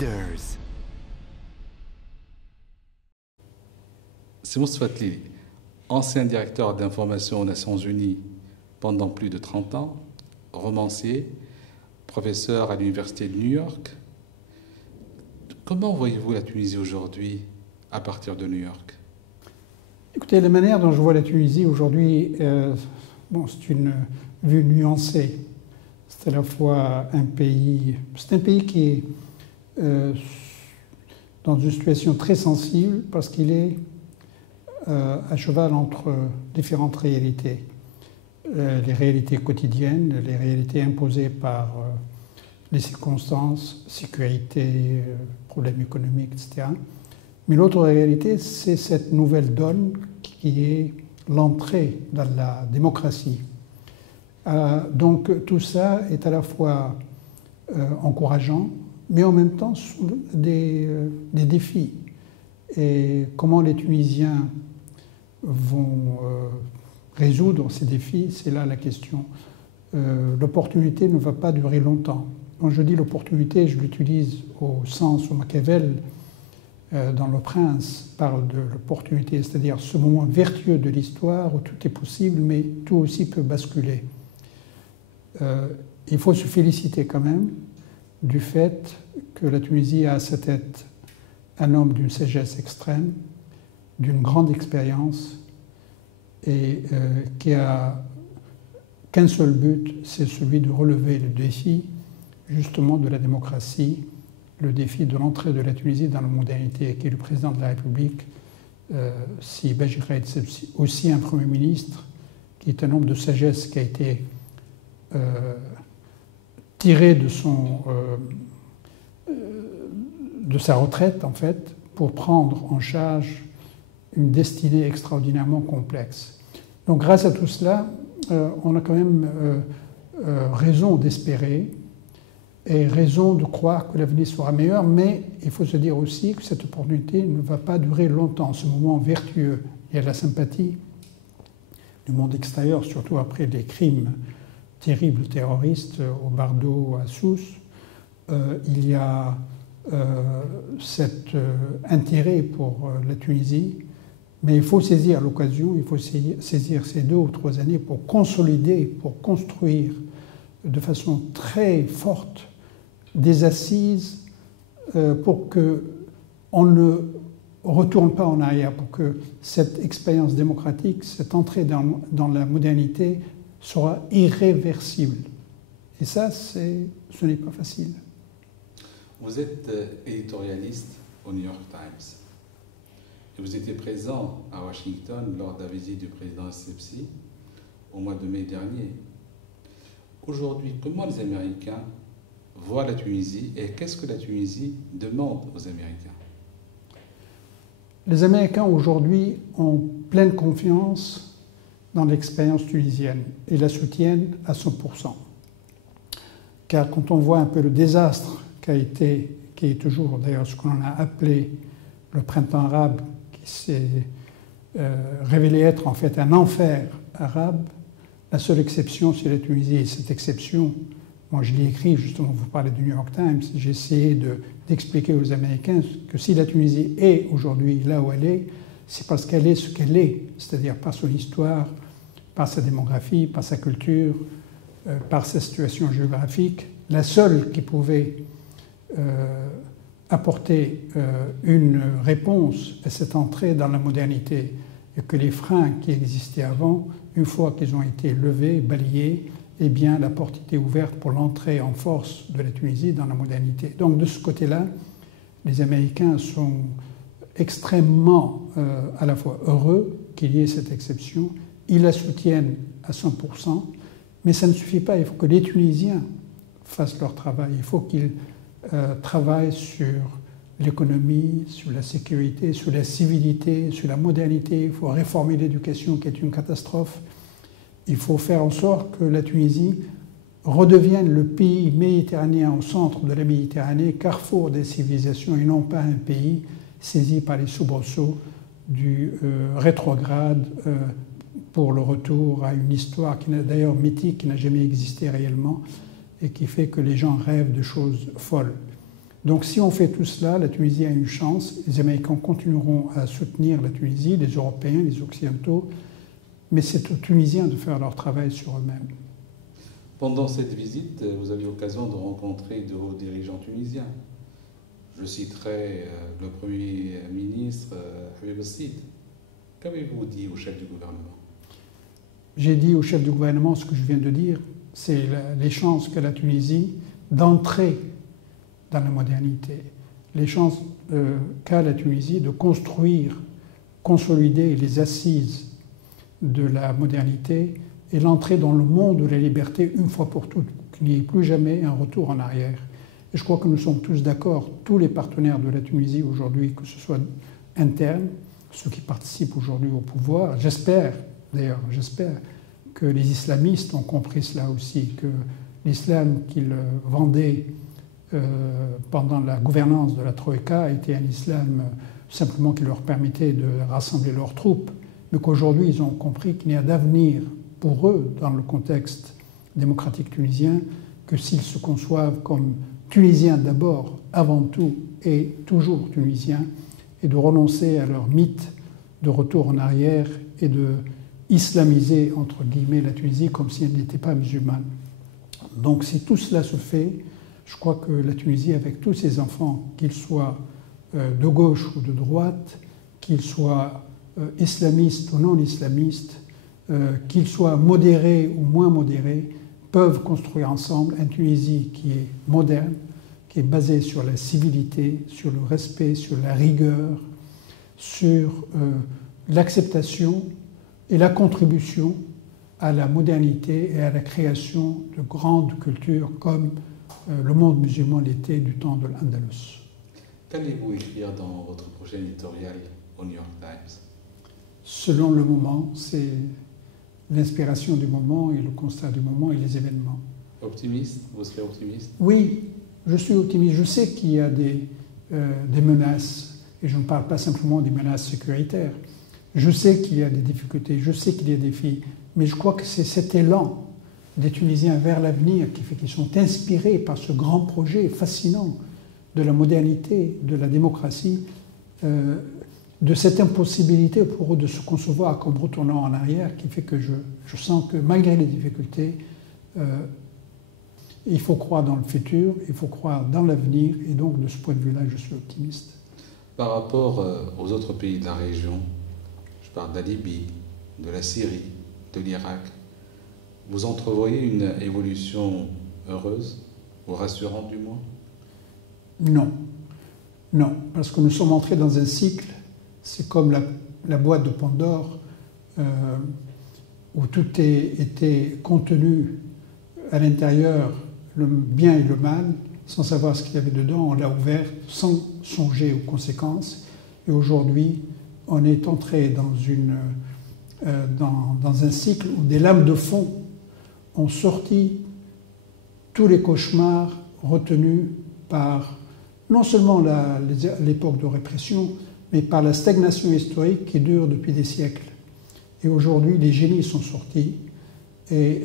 Leaders. Semous Tfadli, ancien directeur d'information aux Nations Unies pendant plus de 30 ans, romancier, professeur à l'Université de New York. Comment voyez-vous la Tunisie aujourd'hui à partir de New York? Écoutez, la manière dont je vois la Tunisie aujourd'hui, c'est une vue nuancée. C'est à la fois un pays qui est dans une situation très sensible parce qu'il est à cheval entre différentes réalités. Les réalités quotidiennes, les réalités imposées par les circonstances, sécurité, problèmes économiques, etc. Mais l'autre réalité, c'est cette nouvelle donne qui est l'entrée dans la démocratie. Donc tout ça est à la fois encourageant, mais en même temps des défis. Et comment les Tunisiens vont résoudre ces défis, c'est là la question. L'opportunité ne va pas durer longtemps. Quand je dis l'opportunité, je l'utilise au sens où Machiavel, dans Le Prince, parle de l'opportunité, c'est-à-dire ce moment vertueux de l'histoire où tout est possible, mais tout aussi peut basculer. Il faut se féliciter quand même du fait que la Tunisie a à sa tête un homme d'une sagesse extrême, d'une grande expérience, et qui a qu'un seul but, c'est celui de relever le défi justement de la démocratie, le défi de l'entrée de la Tunisie dans la modernité, qui est le président de la République, si Béji Caïd, c'est aussi un Premier ministre, qui est un homme de sagesse qui a été tiré de sa retraite, en fait, pour prendre en charge une destinée extraordinairement complexe. Donc grâce à tout cela, on a quand même raison d'espérer et raison de croire que l'avenir sera meilleur, mais il faut se dire aussi que cette opportunité ne va pas durer longtemps. Ce moment vertueux, il y a la sympathie du monde extérieur, surtout après les crimes terribles terroristes au Bardo, à Sousse. Il y a cet intérêt pour la Tunisie, mais il faut saisir l'occasion, il faut saisir ces 2 ou 3 années pour consolider, pour construire de façon très forte des assises pour qu'on ne retourne pas en arrière, pour que cette expérience démocratique, cette entrée dans la modernité soit irréversible. Et ça, ce n'est pas facile. Vous êtes éditorialiste au New York Times. Et vous étiez présent à Washington lors de la visite du président Essebsi au mois de mai dernier. Aujourd'hui, comment les Américains voient la Tunisie et qu'est-ce que la Tunisie demande aux Américains? Les Américains aujourd'hui ont pleine confiance dans l'expérience tunisienne et la soutiennent à 100%. Car quand on voit un peu le désastre qui est toujours d'ailleurs ce qu'on a appelé le printemps arabe, qui s'est révélé être en fait un enfer arabe, la seule exception, c'est la Tunisie. Et cette exception, moi je l'ai écrit, justement, vous parlez du New York Times, j'ai essayé d'expliquer aux Américains que si la Tunisie est aujourd'hui là où elle est, c'est parce qu'elle est ce qu'elle est, c'est-à-dire par son histoire, par sa démographie, par sa culture, par sa situation géographique. La seule qui pouvait apporter une réponse à cette entrée dans la modernité, et que les freins qui existaient avant, une fois qu'ils ont été levés, balayés, eh bien la porte était ouverte pour l'entrée en force de la Tunisie dans la modernité. Donc de ce côté-là, les Américains sont extrêmement à la fois heureux qu'il y ait cette exception. Ils la soutiennent à 100%, mais ça ne suffit pas. Il faut que les Tunisiens fassent leur travail. Il faut qu'ils travaillent sur l'économie, sur la sécurité, sur la civilité, sur la modernité. Il faut réformer l'éducation qui est une catastrophe. Il faut faire en sorte que la Tunisie redevienne le pays méditerranéen au centre de la Méditerranée, carrefour des civilisations, et non pas un pays saisi par les soubresauts du rétrograde pour le retour à une histoire qui n'a d'ailleurs mythique, qui n'a jamais existé réellement et qui fait que les gens rêvent de choses folles. Donc si on fait tout cela, la Tunisie a une chance. Les Américains continueront à soutenir la Tunisie, les Européens, les Occidentaux, mais c'est aux Tunisiens de faire leur travail sur eux-mêmes. Pendant cette visite, vous avez l'occasion de rencontrer de hauts dirigeants tunisiens. Je citerai le Premier ministre Habib El-Sid. Qu'avez-vous dit au chef du gouvernement? J'ai dit au chef du gouvernement ce que je viens de dire, c'est les chances qu'a la Tunisie d'entrer dans la modernité, les chances qu'a la Tunisie de construire, consolider les assises de la modernité et l'entrée dans le monde de la liberté une fois pour toutes, qu'il n'y ait plus jamais un retour en arrière. Et je crois que nous sommes tous d'accord, tous les partenaires de la Tunisie aujourd'hui, que ce soit internes, ceux qui participent aujourd'hui au pouvoir, j'espère que les islamistes ont compris cela aussi, que l'islam qu'ils vendaient pendant la gouvernance de la Troïka était un islam simplement qui leur permettait de rassembler leurs troupes, mais qu'aujourd'hui ils ont compris qu'il n'y a d'avenir pour eux dans le contexte démocratique tunisien que s'ils se conçoivent comme Tunisiens d'abord, avant tout et toujours Tunisiens, et de renoncer à leur mythe de retour en arrière et de islamiser, entre guillemets, la Tunisie comme si elle n'était pas musulmane. Donc si tout cela se fait, je crois que la Tunisie, avec tous ses enfants, qu'ils soient de gauche ou de droite, qu'ils soient islamistes ou non islamistes, qu'ils soient modérés ou moins modérés, peuvent construire ensemble une Tunisie qui est moderne, qui est basée sur la civilité, sur le respect, sur la rigueur, sur l'acceptation et la contribution à la modernité et à la création de grandes cultures comme le monde musulman l'était du temps de l'Andalus. Qu'allez-vous écrire dans votre prochain éditorial au New York Times? Selon le moment, c'est l'inspiration du moment et le constat du moment et les événements. Optimiste? Vous serez optimiste? Oui, je suis optimiste. Je sais qu'il y a des menaces, et je ne parle pas simplement des menaces sécuritaires. Je sais qu'il y a des difficultés, je sais qu'il y a des défis, mais je crois que c'est cet élan des Tunisiens vers l'avenir qui fait qu'ils sont inspirés par ce grand projet fascinant de la modernité, de la démocratie, de cette impossibilité pour eux de se concevoir comme retournant en arrière, qui fait que je sens que malgré les difficultés, il faut croire dans le futur, il faut croire dans l'avenir, et donc de ce point de vue-là, je suis optimiste. Par rapport aux autres pays de la région, je parle de la Libye, de la Syrie, de l'Irak, vous entrevoyez une évolution heureuse, ou rassurante du moins? Non. Non, parce que nous sommes entrés dans un cycle, c'est comme la boîte de Pandore, où tout était contenu à l'intérieur, le bien et le mal, sans savoir ce qu'il y avait dedans. On l'a ouvert sans songer aux conséquences. Et aujourd'hui, on est entré dans un cycle où des lames de fond ont sorti tous les cauchemars retenus par non seulement l'époque de répression, mais par la stagnation historique qui dure depuis des siècles. Et aujourd'hui, les génies sont sortis et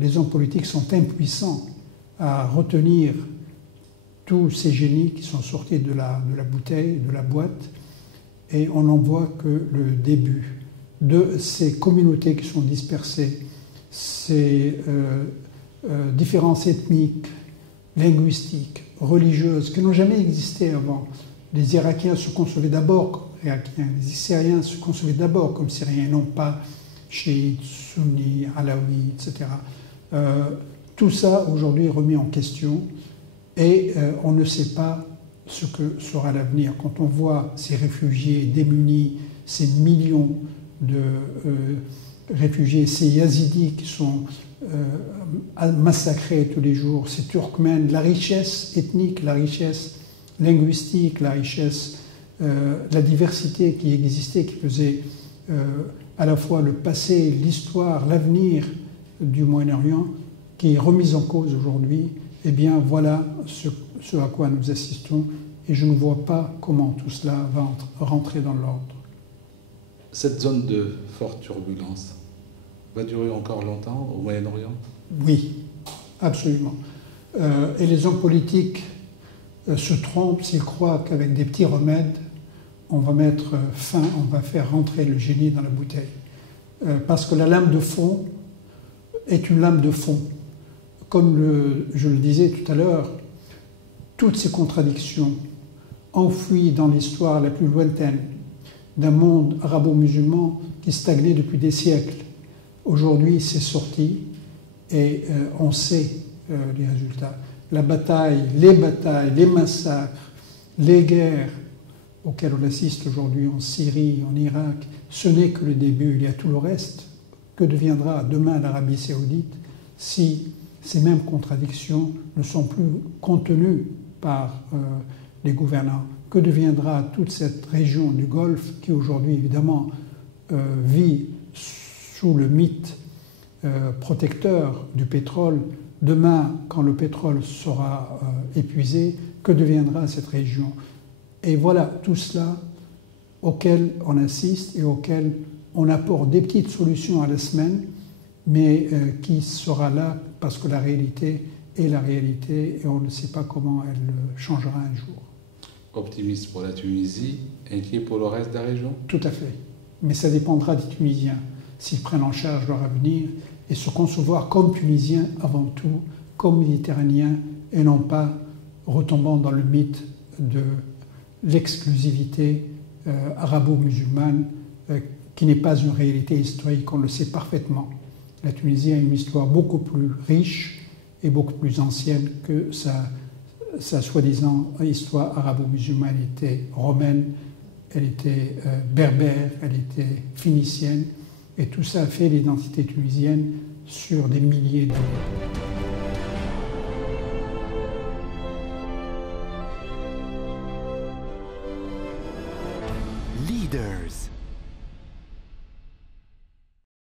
les hommes politiques sont impuissants à retenir tous ces génies qui sont sortis de la bouteille, de la boîte, et on n'en voit que le début de ces communautés qui sont dispersées, ces différences ethniques, linguistiques, religieuses, qui n'ont jamais existé avant. Les Irakiens se concevaient d'abord comme Irakiens, les Syriens se concevaient d'abord comme Syriens, non pas chiites, sunnis, alaouis, etc. Tout ça aujourd'hui est remis en question et on ne sait pas ce que sera l'avenir. Quand on voit ces réfugiés démunis, ces millions de réfugiés, ces yazidis qui sont massacrés tous les jours, ces Turkmènes, la richesse ethnique, la richesse linguistique, la richesse, la diversité qui existait, qui faisait à la fois le passé, l'histoire, l'avenir du Moyen-Orient, qui est remise en cause aujourd'hui, eh bien voilà ce à quoi nous assistons, et je ne vois pas comment tout cela va rentrer dans l'ordre. Cette zone de forte turbulence va durer encore longtemps au Moyen-Orient? Oui, absolument. Et les hommes politiques se trompe s'il croit qu'avec des petits remèdes, on va mettre fin, on va faire rentrer le génie dans la bouteille. Parce que la lame de fond est une lame de fond. Comme je le disais tout à l'heure, toutes ces contradictions enfouies dans l'histoire la plus lointaine d'un monde arabo-musulman qui stagnait depuis des siècles, aujourd'hui c'est sorti et on sait les résultats. La bataille, les massacres, les guerres auxquelles on assiste aujourd'hui en Syrie, en Irak, ce n'est que le début, il y a tout le reste. Que deviendra demain l'Arabie saoudite si ces mêmes contradictions ne sont plus contenues par les gouvernants? Que deviendra toute cette région du Golfe qui aujourd'hui évidemment vit sous le mythe protecteur du pétrole? Demain, quand le pétrole sera épuisé, que deviendra cette région? Et voilà tout cela auquel on assiste et auquel on apporte des petites solutions à la semaine, mais qui sera là parce que la réalité est la réalité et on ne sait pas comment elle changera un jour. Optimiste pour la Tunisie, inquiet pour le reste de la région? Tout à fait. Mais ça dépendra des Tunisiens, s'ils prennent en charge leur avenir et se concevoir comme Tunisiens avant tout, comme Méditerranéens, et non pas retombant dans le mythe de l'exclusivité arabo-musulmane qui n'est pas une réalité historique, on le sait parfaitement. La Tunisie a une histoire beaucoup plus riche et beaucoup plus ancienne que sa soi-disant histoire arabo-musulmane. Elle était romaine, elle était berbère, elle était phénicienne, et tout ça a fait l'identité tunisienne sur des milliers d'années. Leaders.